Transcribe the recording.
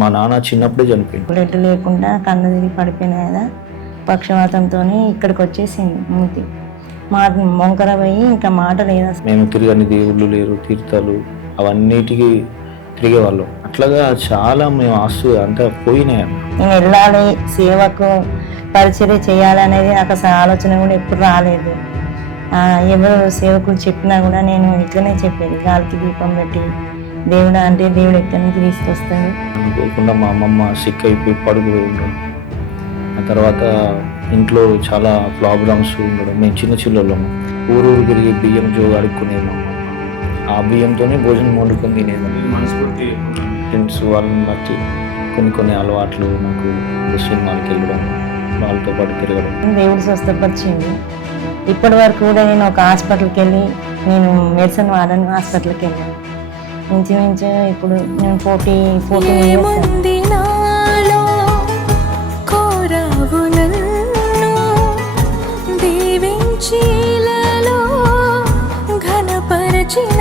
మా నాన్న చిన్నప్పుడే చనిపోయింది. బ్లడ్ లేకుండా కన్ను తిరిగి పడిపోయినా కదా, పక్షవాతంతో ఇక్కడికి వచ్చేసింది మూతి. మాట మొంకర పోయి ఇంకా మాట లేదు అసలు. మేము తిరగని దేవుళ్ళు లేరు, తీర్థాలు అవన్నిటికీ తిరిగేవాళ్ళం. అట్లాగా చాలా మేము ఆస్తు అంతా పోయినాయి. నేను వెళ్ళాలి, సేవకు పరిచర్య చేయాలనేది నాకు అసలు ఆలోచన కూడా ఎప్పుడు రాలేదు. ఎవరు సేవకులు చెప్పినా కూడా నేను ఇట్లనే చెప్పేది, గాలికి దీపం పెట్టి దేవుడు అంటే దేవుడు ఎక్కడి నుంచి తీసుకొస్తాడు. అనుకోకుండా మా అమ్మమ్మ సిక్ అయిపోయి పడుకుపోయి ఉండడం, ఆ తర్వాత ఇంట్లో చాలా ప్రాబ్లమ్స్ ఉండడం. మేము చిన్న చిల్లళ్ళము, ఊరు తిరిగి బియ్యం జోగు అడుక్కునేది. ఆ బియ్యంతోనే భోజనం వండుకొని తినేది. మనస్ఫూర్తి ఫ్రెండ్స్ వాళ్ళని బట్టి కొన్ని అలవాట్లు, నాకు సినిమాలకు వెళ్ళడం, వాళ్ళతో పాటు తిరగడం. దేవుడు స్వస్థపరిచింది. ఇప్పటి వరకు కూడా నేను ఒక హాస్పిటల్కి వెళ్ళి నేను మెడిసిన్ వాడాను. హాస్పిటల్కి వెళ్ళాను ఇంచుమించు ఇప్పుడు నేను 14 ఇయర్స్. దీవించిలలో ఘనపరచిన